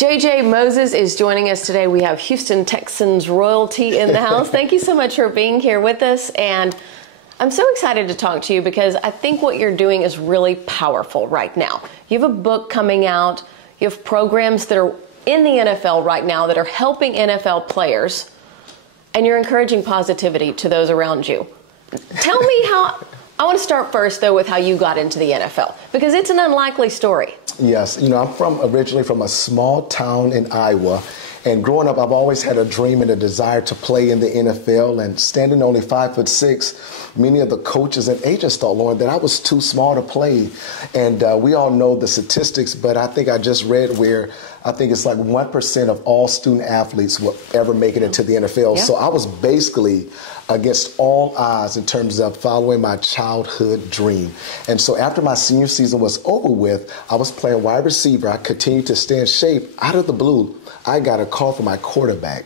JJ Moses is joining us today. We have Houston Texans royalty in the house. Thank you so much for being here with us. And I'm so excited to talk to you because I think what you're doing is really powerful right now. You have a book coming out. You have programs that are in the NFL right now that are helping NFL players. And you're encouraging positivity to those around you. Tell me how... I want to start first, though, with how you got into the NFL, because it's an unlikely story. Yes. You know, I'm originally from a small town in Iowa. And growing up, I've always had a dream and a desire to play in the NFL. And standing only 5'6", many of the coaches and agents thought, Lauren, that I was too small to play. And we all know the statistics, but I think I just read where I think it's like 1% of all student athletes will ever make it into the NFL. Yeah. So I was basically against all odds in terms of following my childhood dream. And so after my senior season was over with, I was playing wide receiver. I continued to stay in shape. Out of the blue, I got a call from my quarterback.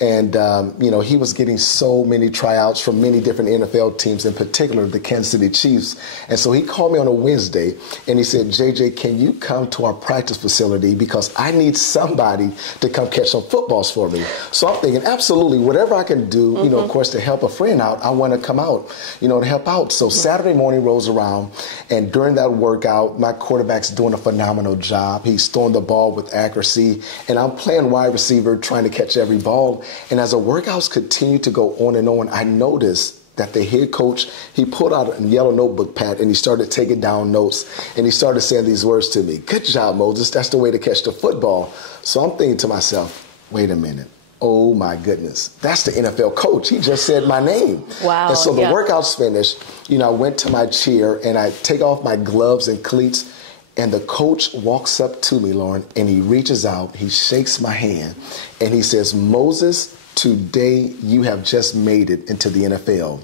And, you know, he was getting so many tryouts from many different NFL teams, in particular the Kansas City Chiefs. And so he called me on a Wednesday and he said, JJ, can you come to our practice facility because I need somebody to come catch some footballs for me. So I'm thinking, absolutely, whatever I can do, you know, of course, to help a friend out, I want to come out, you know, to help out. So Saturday morning rolls around, and during that workout, my quarterback's doing a phenomenal job. He's throwing the ball with accuracy, and I'm playing wide receiver, trying to catch every ball. And as the workouts continue to go on, I noticed that the head coach, he pulled out a yellow notebook pad and he started taking down notes. And he started saying these words to me. Good job, Moses. That's the way to catch the football. So I'm thinking to myself, wait a minute. Oh, my goodness. That's the NFL coach. He just said my name. Wow. And so the workout's finished. You know, I went to my chair and I take off my gloves and cleats. And the coach walks up to me, Lauren, and he reaches out, he shakes my hand, and he says, Moses, today you have just made it into the NFL.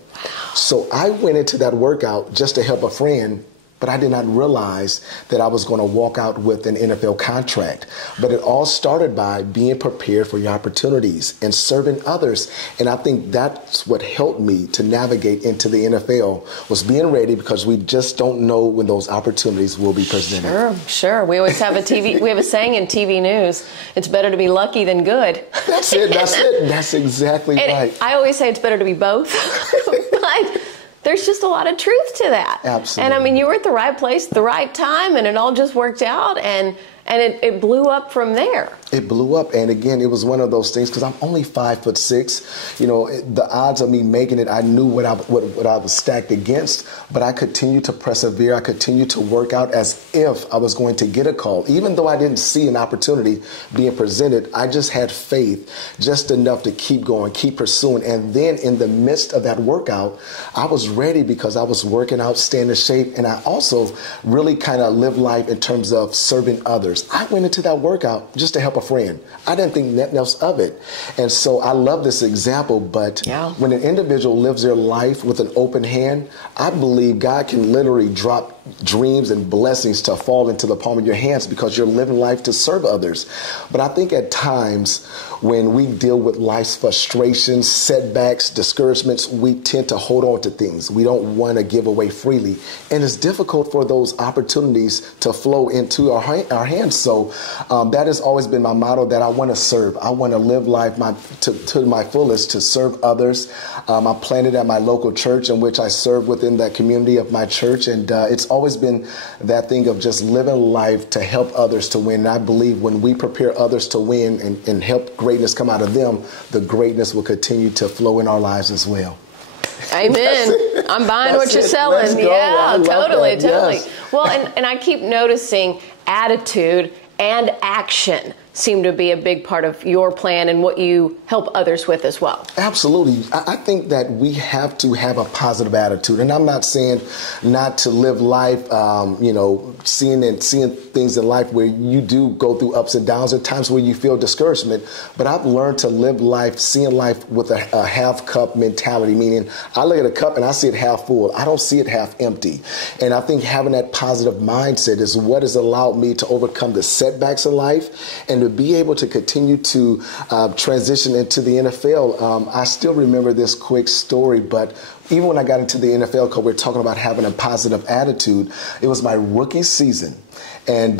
So I went into that workout just to help a friend, but I did not realize that I was going to walk out with an NFL contract. But it all started by being prepared for your opportunities and serving others. And I think that's what helped me to navigate into the NFL, was being ready, because we just don't know when those opportunities will be presented. Sure. We always have we have a saying in TV news, it's better to be lucky than good. That's it. That's exactly right. I always say it's better to be both. But there's just a lot of truth to that. Absolutely. And I mean, you were at the right place, the right time, and it all just worked out, and it blew up from there. It blew up. And again, it was one of those things, because I'm only 5'6". You know, the odds of me making it, I knew what I was stacked against, but I continued to persevere. I continued to work out as if I was going to get a call. Even though I didn't see an opportunity being presented, I just had faith, just enough to keep going, keep pursuing. And then in the midst of that workout, I was ready because I was working out, staying in shape, and I also really kind of lived life in terms of serving others. I went into that workout just to help a friend. I didn't think nothing else of it. And so I love this example, but when an individual lives their life with an open hand, I believe God can literally drop dreams and blessings to fall into the palm of your hands, because you're living life to serve others. But I think at times when we deal with life's frustrations, setbacks, discouragements, we tend to hold on to things. We don't want to give away freely. And it's difficult for those opportunities to flow into our hands. So that has always been my motto, that I want to serve. I want to live life to my fullest, to serve others. I planted at my local church, in which I serve within that community of my church. And it's always been that thing of just living life to help others to win. And I believe when we prepare others to win and help greatness come out of them, the greatness will continue to flow in our lives as well. Amen. I'm buying what you're selling. Yeah, totally. Yes. Well, and I keep noticing attitude and action seem to be a big part of your plan and what you help others with as well. Absolutely. I think that we have to have a positive attitude. And I'm not saying not to live life, you know, seeing things in life where you do go through ups and downs, and times where you feel discouragement. But I've learned to live life, seeing life with a half cup mentality, meaning I look at a cup and I see it half full. I don't see it half empty. And I think having that positive mindset is what has allowed me to overcome the setbacks in life and to be able to continue to transition into the NFL. I still remember this quick story, but even when I got into the NFL, because we're talking about having a positive attitude, it was my rookie season. And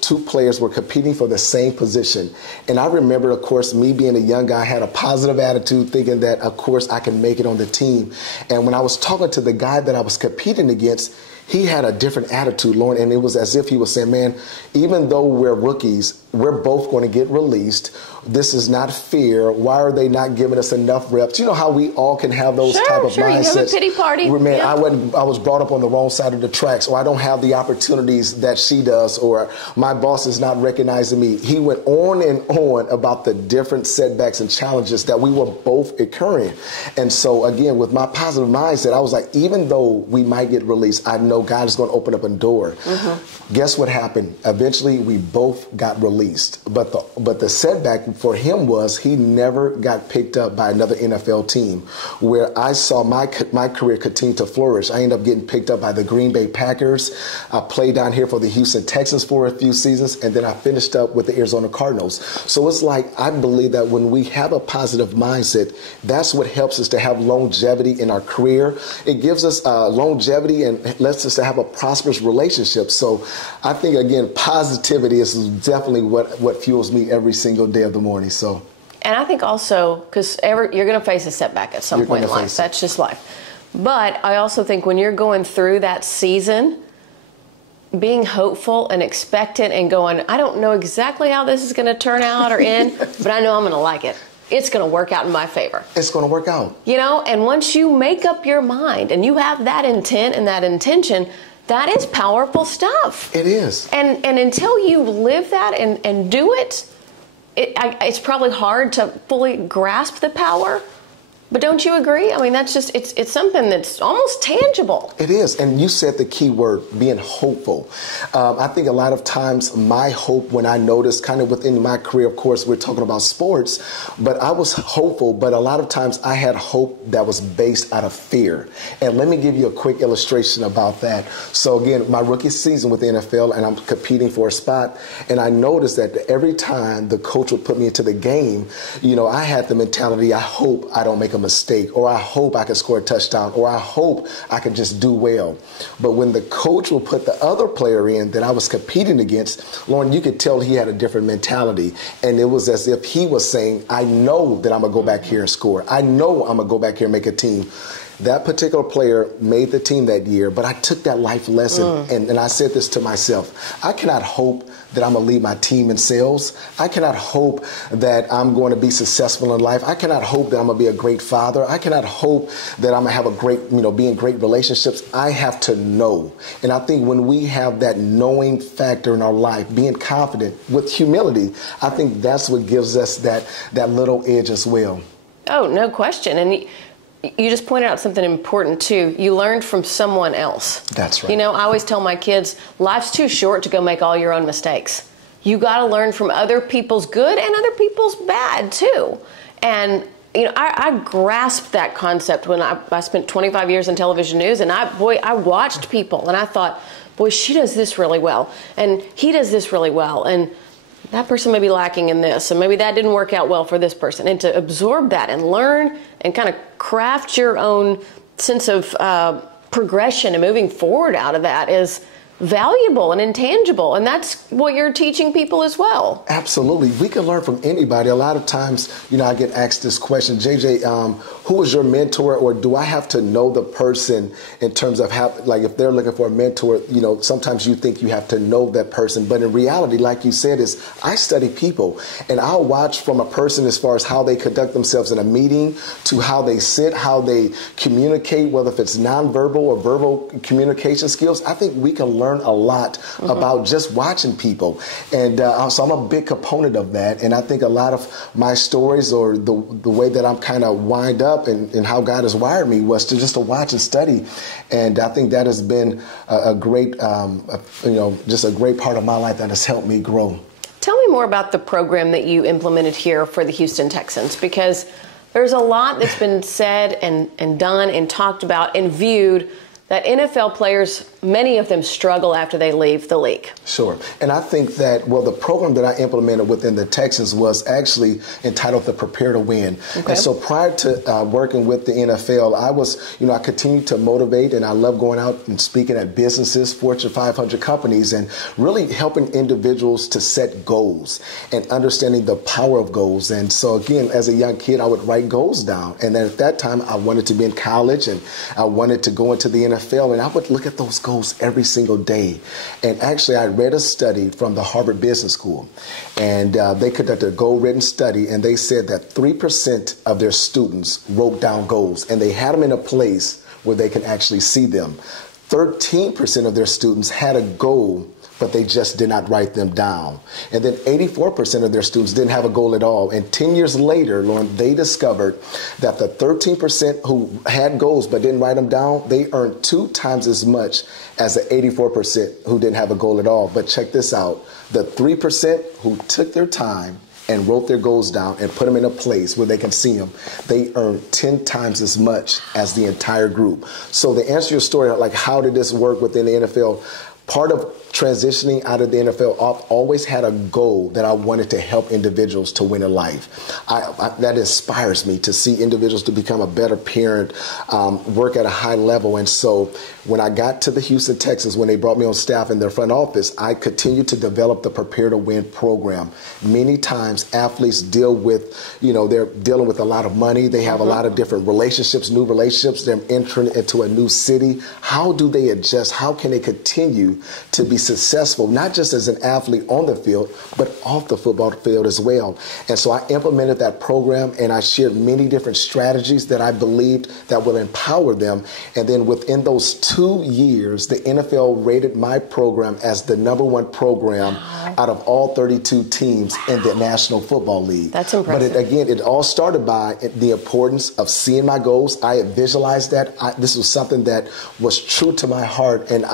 two players were competing for the same position. And I remember, of course, me being a young guy, had a positive attitude, thinking that, of course, I can make it on the team. And when I was talking to the guy that I was competing against, he had a different attitude, Lauren, and it was as if he was saying, man, even though we're rookies, we're both going to get released. This is not fair. Why are they not giving us enough reps? You know how we all can have those type of mindsets. You have a pity party. Man, yeah. I was brought up on the wrong side of the tracks, or I don't have the opportunities that she does, or my boss is not recognizing me. He went on and on about the different setbacks and challenges that we were both incurring. And so, again, with my positive mindset, I was like, even though we might get released, I know God is going to open up a door. Mm-hmm. Guess what happened? Eventually, we both got released. But the setback for him was he never got picked up by another NFL team, where I saw my career continue to flourish. I ended up getting picked up by the Green Bay Packers. I played down here for the Houston Texans for a few seasons, and then I finished up with the Arizona Cardinals. So it's like, I believe that when we have a positive mindset, that's what helps us to have longevity in our career. It gives us longevity and lets us to have a prosperous relationship. So I think, again, positivity is definitely what fuels me every single day of the morning. So, and I think also, because you're going to face a setback at some point in life. That's just life. But I also think when you're going through that season, being hopeful and expectant and going, I don't know exactly how this is going to turn out or end, but I know I'm going to like it. It's going to work out in my favor. It's going to work out. You know, and once you make up your mind and you have that intent and that intention, that is powerful stuff. It is. And until you live that and do it, it's probably hard to fully grasp the power. But don't you agree? I mean, that's just, it's something that's almost tangible. It is. And you said the key word, being hopeful. I think a lot of times my hope, when I noticed kind of within my career, of course, we're talking about sports, but I was hopeful, but a lot of times I had hope that was based out of fear. And let me give you a quick illustration about that. So again, my rookie season with the NFL, and I'm competing for a spot, and I noticed that every time the coach would put me into the game, you know, I had the mentality, I hope I don't make a mistake, or I hope I can score a touchdown, or I hope I can just do well. But when the coach will put the other player in that I was competing against, Lauren, you could tell he had a different mentality. And it was as if he was saying, I know that I'm going to go back here and score. I know I'm going to go back here and make a team. That particular player made the team that year, but I took that life lesson and I said this to myself. I cannot hope that I'm going to lead my team in sales. I cannot hope that I'm going to be successful in life. I cannot hope that I'm going to be a great father. I cannot hope that I'm going to have a great, be in great relationships. I have to know. And I think when we have that knowing factor in our life, being confident with humility, I think that's what gives us that little edge as well. Oh, no question. And you just pointed out something important, too. You learned from someone else. That's right. You know, I always tell my kids, life's too short to go make all your own mistakes. You got to learn from other people's good and other people's bad, too. And, you know, I grasped that concept when I spent 25 years in television news. And I watched people and I thought, boy, she does this really well. And he does this really well. And that person may be lacking in this, and maybe that didn't work out well for this person. And to absorb that and learn and kind of craft your own sense of progression and moving forward out of that is valuable and intangible. And that's what you're teaching people as well. Absolutely. We can learn from anybody. A lot of times, you know, I get asked this question, JJ, who is your mentor, or do I have to know the person in terms of how, like if they're looking for a mentor, you know, sometimes you think you have to know that person. But in reality, like you said, is I study people and I'll watch from a person as far as how they conduct themselves in a meeting to how they sit, how they communicate, whether if it's nonverbal or verbal communication skills. I think we can learn a lot about just watching people. And so I'm a big component of that. And I think a lot of my stories or the way that I'm kind of wind up and how God has wired me was to watch and study. And I think that has been a great, just a great part of my life that has helped me grow. Tell me more about the program that you implemented here for the Houston Texans, because there's a lot that's been said and done and talked about and viewed that NFL players many of them struggle after they leave the league. Sure. And I think that, well, the program that I implemented within the Texans was actually entitled the Prepare to Win. Okay. And so prior to working with the NFL, I continued to motivate, and I love going out and speaking at businesses, Fortune 500 companies, and really helping individuals to set goals and understanding the power of goals. And so again, as a young kid, I would write goals down. And then at that time, I wanted to be in college and I wanted to go into the NFL, and I would look at those goals every single day. And actually, I read a study from the Harvard Business School, and they conducted a goal-written study, and they said that 3% of their students wrote down goals, and they had them in a place where they can actually see them. 13% of their students had a goal, but they just did not write them down. And then 84% of their students didn't have a goal at all. And 10 years later, Lauren, they discovered that the 13% who had goals but didn't write them down, they earned 2 times as much as the 84% who didn't have a goal at all. But check this out. The 3% who took their time and wrote their goals down and put them in a place where they can see them, they earn 10 times as much as the entire group. So to answer your story, like how did this work within the NFL? Part of transitioning out of the NFL, I've always had a goal that I wanted to help individuals to win in life. That inspires me to see individuals to become a better parent, work at a high level. And so when I got to the Houston Texans, when they brought me on staff in their front office, I continued to develop the Prepare to Win program. Many times athletes deal with, they're dealing with a lot of money. They have a lot of different relationships, new relationships. They're entering into a new city. How do they adjust? How can they continue to be successful, not just as an athlete on the field, but off the football field as well? And so I implemented that program, and I shared many different strategies that I believed that will empower them. And then within those 2 years, the NFL rated my program as the #1 program out of all 32 teams in the National Football League. That's impressive. But it all started by the importance of seeing my goals. I had visualized that. This was something that was true to my heart, and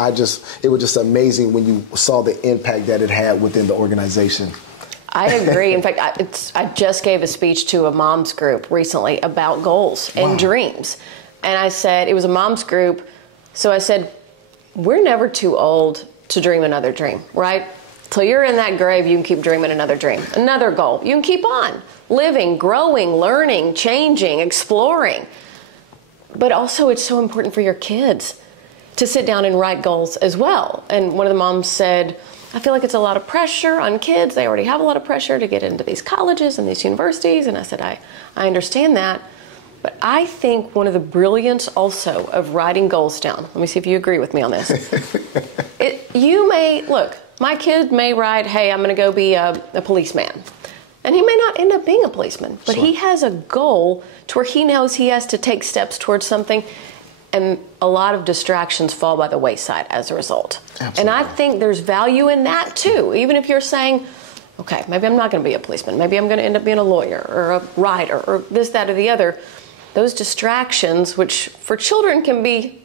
it was just amazing when you saw the impact that it had within the organization. I agree. In fact, I just gave a speech to a mom's group recently about goals and dreams. And I said, it was a mom's group, so I said, we're never too old to dream another dream, right? Till you're in that grave, you can keep dreaming another dream, another goal. You can keep on living, growing, learning, changing, exploring. But also, it's so important for your kids to sit down and write goals as well. And one of the moms said, I feel like it's a lot of pressure on kids. They already have a lot of pressure to get into these colleges and these universities. And I said, I understand that. But I think one of the brilliance also of writing goals down, let me see if you agree with me on this. Look, my kid may write, hey, I'm going to go be a policeman. And he may not end up being a policeman, but he has a goal to where he knows he has to take steps towards something. And a lot of distractions fall by the wayside as a result. Absolutely. And I think there's value in that too. Even if you're saying, okay, maybe I'm not going to be a policeman. Maybe I'm going to end up being a lawyer or a writer or this, that, or the other. Those distractions, which for children can be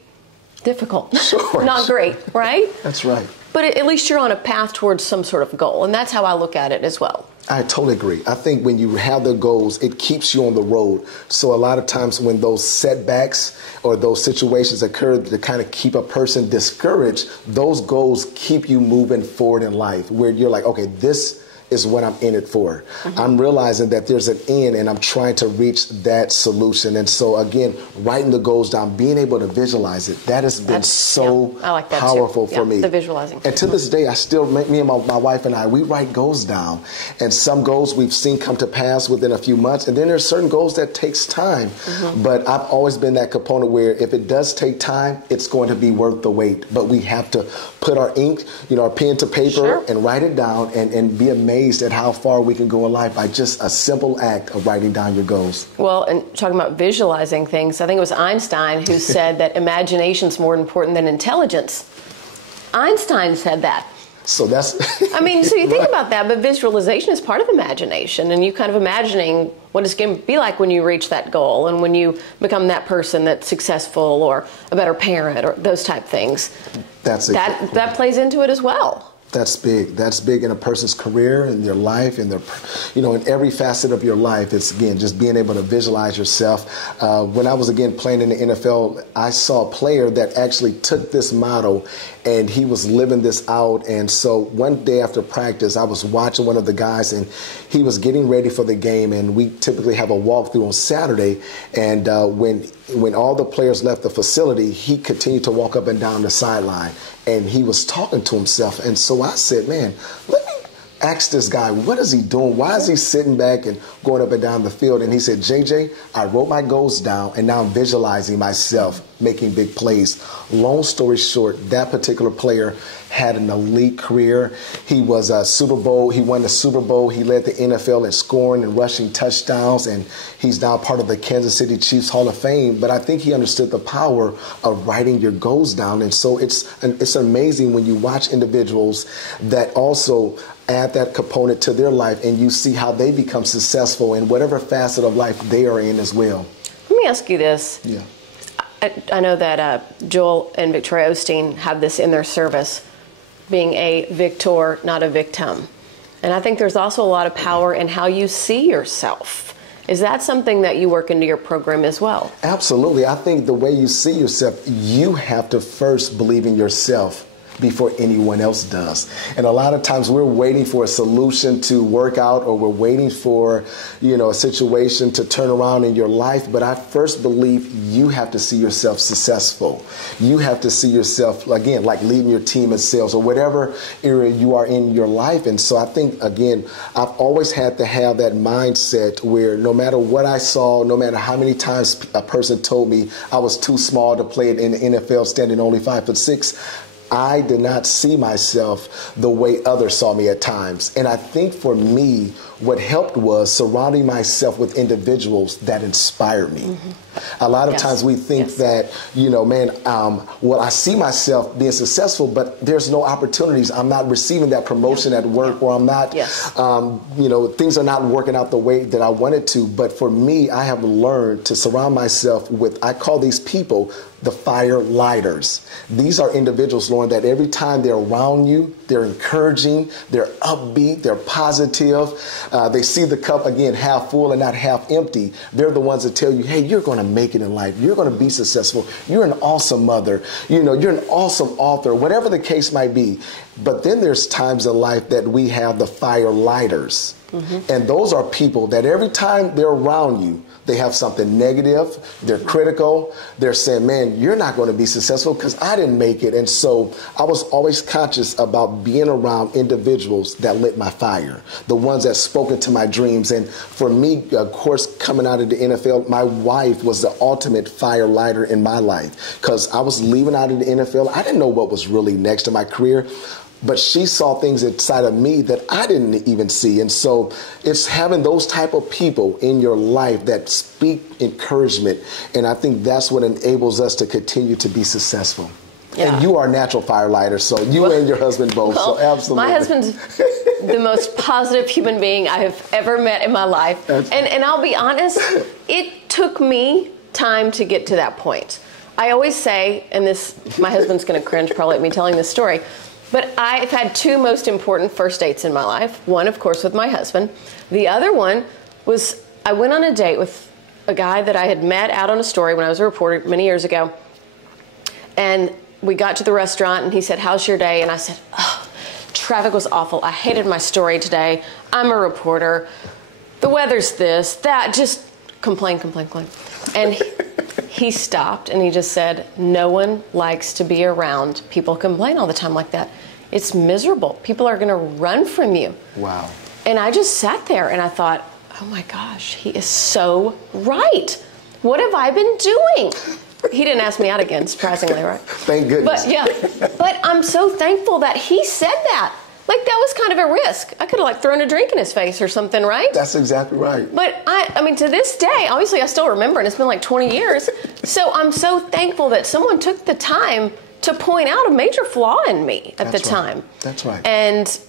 difficult, not great, right? That's right. But at least you're on a path towards some sort of goal. And that's how I look at it as well. I totally agree. I think when you have the goals, it keeps you on the road. So a lot of times when those setbacks or those situations occur to kind of keep a person discouraged, those goals keep you moving forward in life, where you're like, okay, this is what I'm in it for. I'm realizing that there's an end, and I'm trying to reach that solution. And so again, writing the goals down, being able to visualize it, that has been I like that powerful too. for me. The visualizing. And to this day, I still, me and my wife and I, we write goals down. And some goals we've seen come to pass within a few months. And then there's certain goals that takes time. But I've always been that component where if it does take time, it's going to be worth the wait. But we have to put our ink, our pen to paper and write it down and be amazed at how far we can go in life by just a simple act of writing down your goals. Well, and talking about visualizing things, I think it was Einstein who said that imagination is more important than intelligence. Einstein said that. So that's... I mean, so you think about that, but visualization is part of imagination, and you kind of imagining what it's going to be like when you reach that goal and when you become that person that's successful or a better parent or those type things. That's that plays into it as well. That's big. That's big in a person's career, in their life, in their, in every facet of your life. It's, again, just being able to visualize yourself. When I was, again, playing in the NFL, I saw a player that actually took this motto and he was living this out. And so one day after practice, I was watching one of the guys and he was getting ready for the game. And we typically have a walkthrough on Saturday. And when all the players left the facility, he continued to walk up and down the sideline. And he was talking to himself. And so I said, man, let me ask this guy, what is he doing? Why is he sitting back and going up and down the field? And he said, JJ, I wrote my goals down, and now I'm visualizing myself making big plays. Long story short, that particular player had an elite career. He was a Super Bowl. He won the Super Bowl. He led the NFL in scoring and rushing touchdowns, and he's now part of the Kansas City Chiefs Hall of Fame. But I think he understood the power of writing your goals down. And so it's amazing when you watch individuals that also add that component to their life and you see how they become successful in whatever facet of life they are in as well. Let me ask you this. Yeah. I know that Joel and Victoria Osteen have this in their service, being a victor, not a victim. And I think there's also a lot of power in how you see yourself. Is that something that you work into your program as well? Absolutely. I think the way you see yourself, you have to first believe in yourself before anyone else does. And a lot of times we're waiting for a solution to work out, or we're waiting for, a situation to turn around in your life. But I first believe you have to see yourself successful. You have to see yourself, again, like leading your team in sales or whatever area you are in your life. And so I think, again, I've always had to have that mindset where no matter what I saw, no matter how many times a person told me I was too small to play it in the NFL, standing only 5'6", I did not see myself the way others saw me at times. And I think for me, what helped was surrounding myself with individuals that inspired me. Mm-hmm. A lot of times we think that, I see myself being successful, but there's no opportunities. I'm not receiving that promotion at work, or I'm not, things are not working out the way that I wanted to. But for me, I have learned to surround myself with, I call these people the fire lighters. These are individuals, Lauren, that every time they're around you, they're encouraging, they're upbeat, they're positive. They see the cup, again, half full and not half empty. They're the ones that tell you, hey, you're going to make it in life. You're going to be successful. You're an awesome mother. You're an awesome author, whatever the case might be. But then there's times in life that we have the fire lighters. Mm-hmm. And those are people that every time they're around you, they have something negative, they're critical, they're saying, man, you're not going to be successful because I didn't make it. And so I was always conscious about being around individuals that lit my fire, the ones that spoke into my dreams. And for me, of course, coming out of the NFL, my wife was the ultimate fire lighter in my life, because I was leaving out of the NFL. I didn't know what was really next in my career. But she saw things inside of me that I didn't even see. And so it's having those type of people in your life that speak encouragement. And I think that's what enables us to continue to be successful. Yeah. And you are a natural firelighter, so you and your husband both. So absolutely. My husband's the most positive human being I have ever met in my life. And I'll be honest, it took me time to get to that point. I always say, and my husband's going to cringe probably at me telling this story, but I've had two most important first dates in my life. One, of course, with my husband. The other one was I went on a date with a guy that I had met out on a story when I was a reporter many years ago. And we got to the restaurant and he said, how's your day? And I said, oh, traffic was awful. I hated my story today. I'm a reporter. The weather's this, that, just complain. And he stopped and he just said, no one likes to be around people complain all the time like that. It's miserable. People are going to run from you. Wow. And I just sat there and I thought, oh my gosh, he is so right. What have I been doing? He didn't ask me out again, surprisingly, right? Thank goodness. But I'm so thankful that he said that. Like, that was kind of a risk. I could have, thrown a drink in his face or something, right? That's exactly right. But, I mean, to this day, obviously I still remember, and it's been 20 years. So I'm so thankful that someone took the time to point out a major flaw in me at the time. That's right. And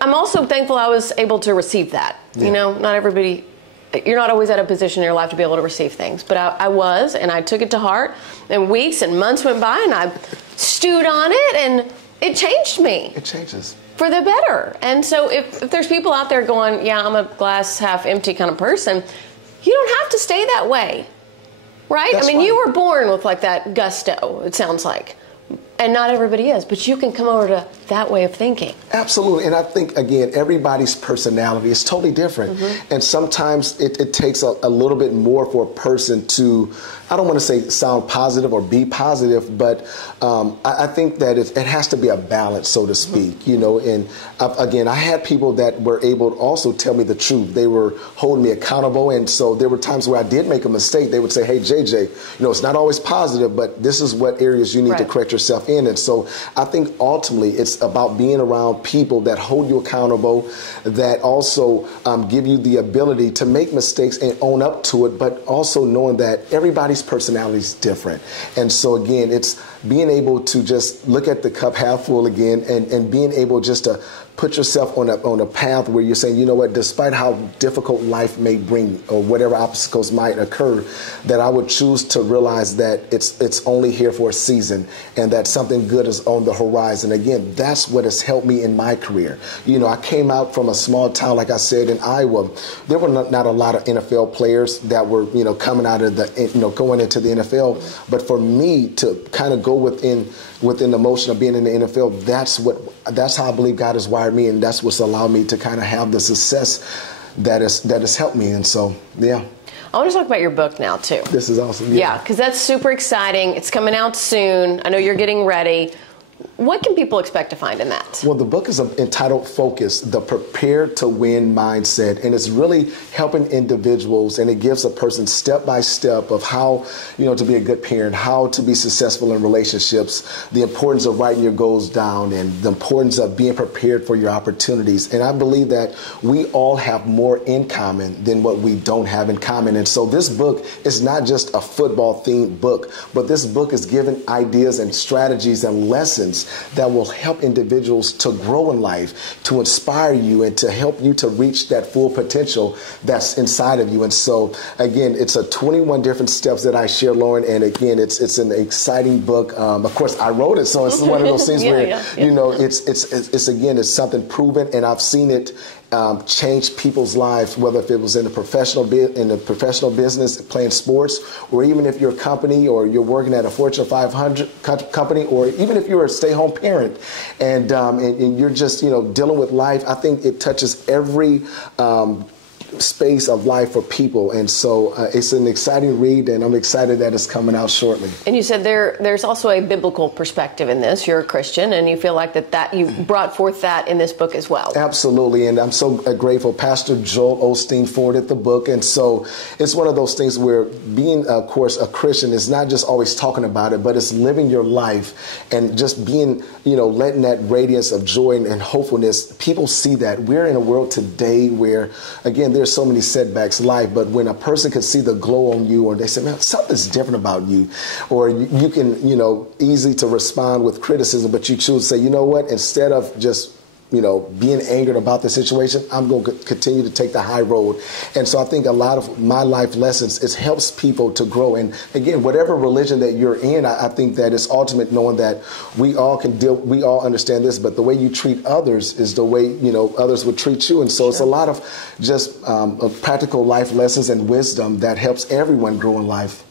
I'm also thankful I was able to receive that. Yeah. Not everybody, you're not always at a position in your life to be able to receive things. But I was, and I took it to heart. And weeks and months went by, and I stewed on it, and it changed me. It changes. For the better. And so if there's people out there going, yeah, I'm a glass half empty kind of person, you don't have to stay that way. Right? That's I mean, right. you were born with like that gusto, it sounds like. And not everybody is, but you can come over to that way of thinking. Absolutely. And I think, again, everybody's personality is totally different. And sometimes it takes a little bit more for a person to, I don't want to say sound positive or be positive, but I think that it has to be a balance, so to speak, you know. And again, I had people that were able to also tell me the truth. They were holding me accountable. And so there were times where I did make a mistake. They would say, hey, JJ, you know, it's not always positive, but this is what areas you need to correct yourself in. And so I think ultimately it's about being around people that hold you accountable, that also give you the ability to make mistakes and own up to it, but also knowing that everybody's personality is different. And so again, it's being able to just look at the cup half full again, and being able just to put yourself on a path where you're saying, you know what, despite how difficult life may bring or whatever obstacles might occur, that I would choose to realize that it's only here for a season and that something good is on the horizon. Again, that's what has helped me in my career. You know, I came out from a small town, like I said, in Iowa. There were not a lot of NFL players that were, you know, coming out of the, you know, going into the NFL. But for me to kind of go within the motion of being in the NFL, that's how I believe God has wired me, and that's what's allowed me to kind of have the success that has helped me. And so, yeah. I want to talk about your book now, too. This is awesome. Yeah, because that's super exciting. It's coming out soon. I know you're getting ready. What can people expect to find in that? Well, the book is entitled Focus, the Prepare to Win Mindset. And it's really helping individuals, and it gives a person step by step of how, you know, to be a good parent, how to be successful in relationships, the importance of writing your goals down, and the importance of being prepared for your opportunities. And I believe that we all have more in common than what we don't have in common. And so this book is not just a football themed book, but this book is giving ideas and strategies and lessons that will help individuals to grow in life, to inspire you, and to help you to reach that full potential that's inside of you. And so, again, it's a 21 different steps that I share, Lauren. And again, it's an exciting book. Of course, I wrote it, so it's one of those things where, you know, it's something proven, and I've seen it change people's lives, whether if it was in the professional business, playing sports, or even if you're a company or you're working at a Fortune 500 company, or even if you're a stay-home parent and you're just, you know, dealing with life. I think it touches every space of life for people. And so it's an exciting read, and I'm excited that it's coming out shortly. And you said there's also a biblical perspective in this. You're a Christian, and you feel like that you brought forth that in this book as well. Absolutely. And I'm so grateful. Pastor Joel Osteen forwarded the book. And so it's one of those things where being, of course, a Christian is not just always talking about it, but it's living your life and just being, you know, letting that radiance of joy and hopefulness. People see that. We're in a world today where, again, there's so many setbacks in life, but when a person can see the glow on you, or they say, man, something's different about you, or you can, you know, easy to respond with criticism, but you choose to say, you know what, instead of just, you know, being angered about the situation, I'm going to continue to take the high road. And so I think a lot of my life lessons, it helps people to grow. And again, whatever religion that you're in, I think that it's ultimate knowing that we all understand this, but the way you treat others is the way, you know, others would treat you. And so it's a lot of just practical life lessons and wisdom that helps everyone grow in life.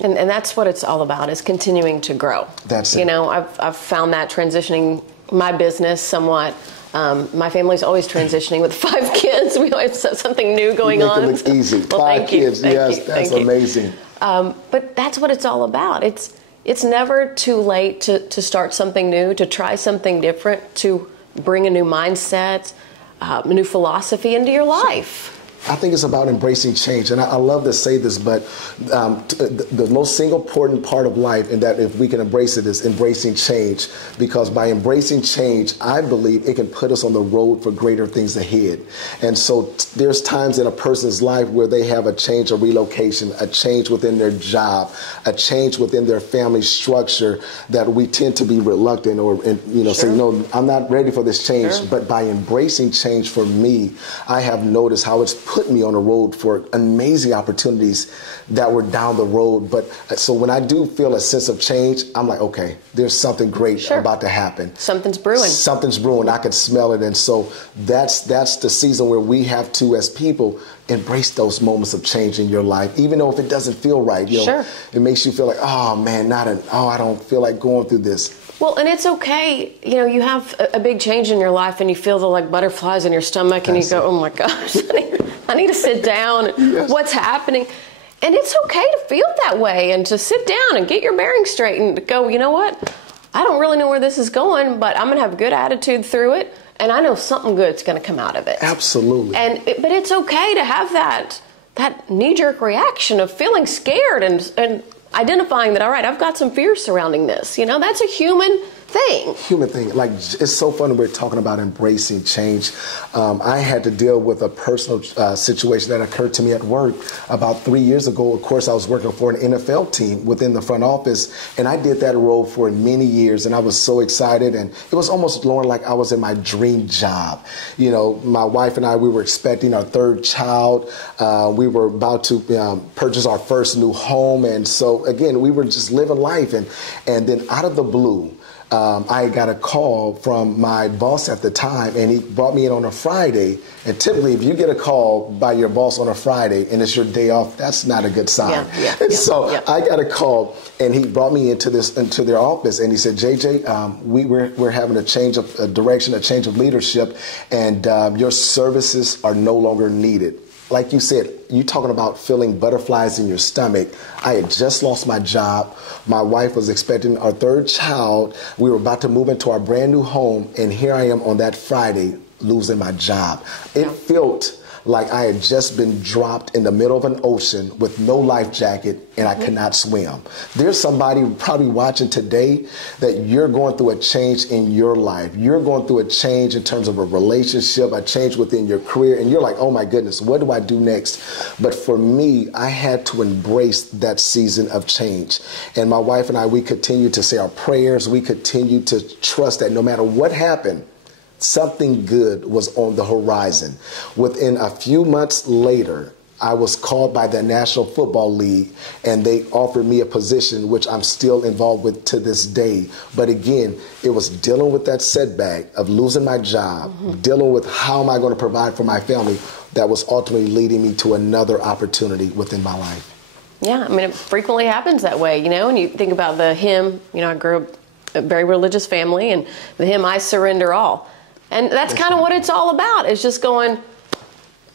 And that's what it's all about, is continuing to grow. That's it. You know, I've found that transitioning my business somewhat. My family's always transitioning with 5 kids. We always have something new going on. It look easy. Well, 5 kids, yes, that's amazing. But that's what it's all about. It's never too late to start something new, to try something different, to bring a new mindset, a new philosophy into your life. I think it's about embracing change. And I love to say this, but the most single important part of life, and that if we can embrace it, is embracing change. Because by embracing change, I believe it can put us on the road for greater things ahead. And so there's times in a person's life where they have a change, a relocation, a change within their job, a change within their family structure, that we tend to be reluctant or, say, no, I'm not ready for this change. But by embracing change, for me, I have noticed how it's put me on a road for amazing opportunities that were down the road. But so when I do feel a sense of change, I'm like, okay, there's something great about to happen. Something's brewing. Something's brewing. I can smell it. And so that's the season where we have to, as people, embrace those moments of change in your life, even though if it doesn't feel right. You know, it makes you feel like, oh man, I don't feel like going through this. Well, and it's okay. You know, you have a big change in your life and you feel the like butterflies in your stomach and you go, oh my gosh, I need to sit down. What's happening? And it's okay to feel that way and to sit down and get your bearings straight and go, you know what? I don't really know where this is going, but I'm going to have a good attitude through it. And I know something good's going to come out of it. Absolutely. But it's okay to have that knee-jerk reaction of feeling scared and identifying that, all right, I've got some fear surrounding this. You know, that's a human thing. Human thing. Like, it's so funny we're talking about embracing change. I had to deal with a personal situation that occurred to me at work about 3 years ago. Of course, I was working for an NFL team within the front office, and I did that role for many years, and I was so excited, and it was almost more like I was in my dream job. You know, my wife and I, we were expecting our third child. We were about to purchase our first new home, and so, again, we were just living life, and then out of the blue, I got a call from my boss at the time, and he brought me in on a Friday. And typically, if you get a call by your boss on a Friday and it's your day off, that's not a good sign. So I got a call, and he brought me into their office, and he said, JJ, we're having a change of direction, a change of leadership, and your services are no longer needed. Like you said, you talking about feeling butterflies in your stomach. I had just lost my job. My wife was expecting our third child. We were about to move into our brand new home. And here I am on that Friday losing my job. It felt like I had just been dropped in the middle of an ocean with no life jacket and I could not swim. There's somebody probably watching today that you're going through a change in your life. You're going through a change in terms of a relationship, a change within your career, and you're like, oh my goodness, what do I do next? But for me, I had to embrace that season of change. And my wife and I, we continued to say our prayers. We continued to trust that no matter what happened, something good was on the horizon. Within a few months later, I was called by the National Football League, and they offered me a position which I'm still involved with to this day. But again, it was dealing with that setback of losing my job, dealing with how am I going to provide for my family, that was ultimately leading me to another opportunity within my life. Yeah, I mean, it frequently happens that way, you know, and you think about the hymn, you know, I grew up in a very religious family, and the hymn, I Surrender All. And that's kind of what it's all about. It's just going,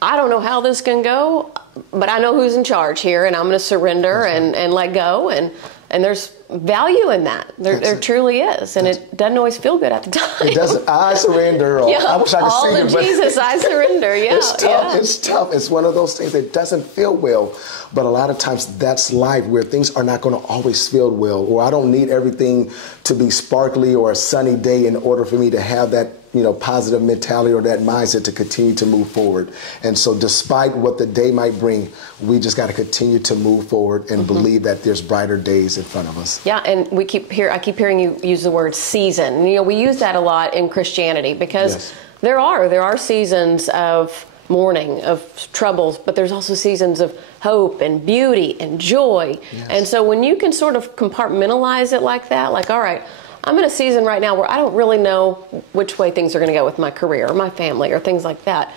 I don't know how this can go, but I know who's in charge here, and I'm going to surrender and let go. And there's value in that. There truly is. And it doesn't always feel good at the time. It doesn't. I surrender. I wish I could all sing to it. But Jesus, I surrender. Yeah. It's tough. It's tough. It's one of those things that doesn't feel well. But a lot of times that's life, where things are not going to always feel well. Or I don't need everything to be sparkly or a sunny day in order for me to have that, you know, positive mentality or that mindset to continue to move forward. And so despite what the day might bring, we just got to continue to move forward and believe that there's brighter days in front of us. Yeah, and I keep hearing you use the word season. And, you know, we use that a lot in Christianity because there are seasons of mourning, of troubles, but there's also seasons of hope and beauty and joy. And so when you can sort of compartmentalize it like that, like, all right, I'm in a season right now where I don't really know which way things are going to go with my career or my family or things like that.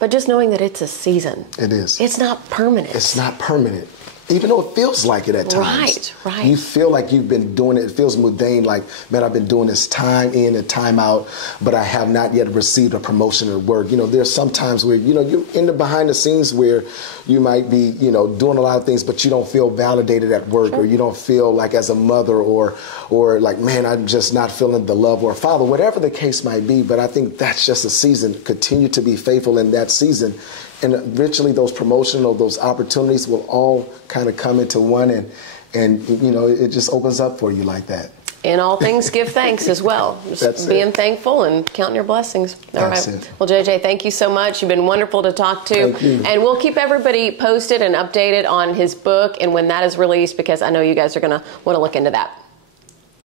But just knowing that it's a season. It is. It's not permanent. It's not permanent. Even though it feels like it at times. Right. You feel like you've been doing it. It feels mundane, like, man, I've been doing this time in and time out, but I have not yet received a promotion at work. You know, there's some times where, you know, you're in the behind the scenes where you might be, you know, doing a lot of things, but you don't feel validated at work, or you don't feel like as a mother or like, man, I'm just not feeling the love, or a father, whatever the case might be. But I think that's just a season. Continue to be faithful in that season. And eventually those promotional, those opportunities will all kind of come into one, and you know, it just opens up for you like that. In all things, give thanks as well. Just being thankful and counting your blessings. All right. Well, JJ, thank you so much. You've been wonderful to talk to. Thank you. And we'll keep everybody posted and updated on his book and when that is released, because I know you guys are going to want to look into that.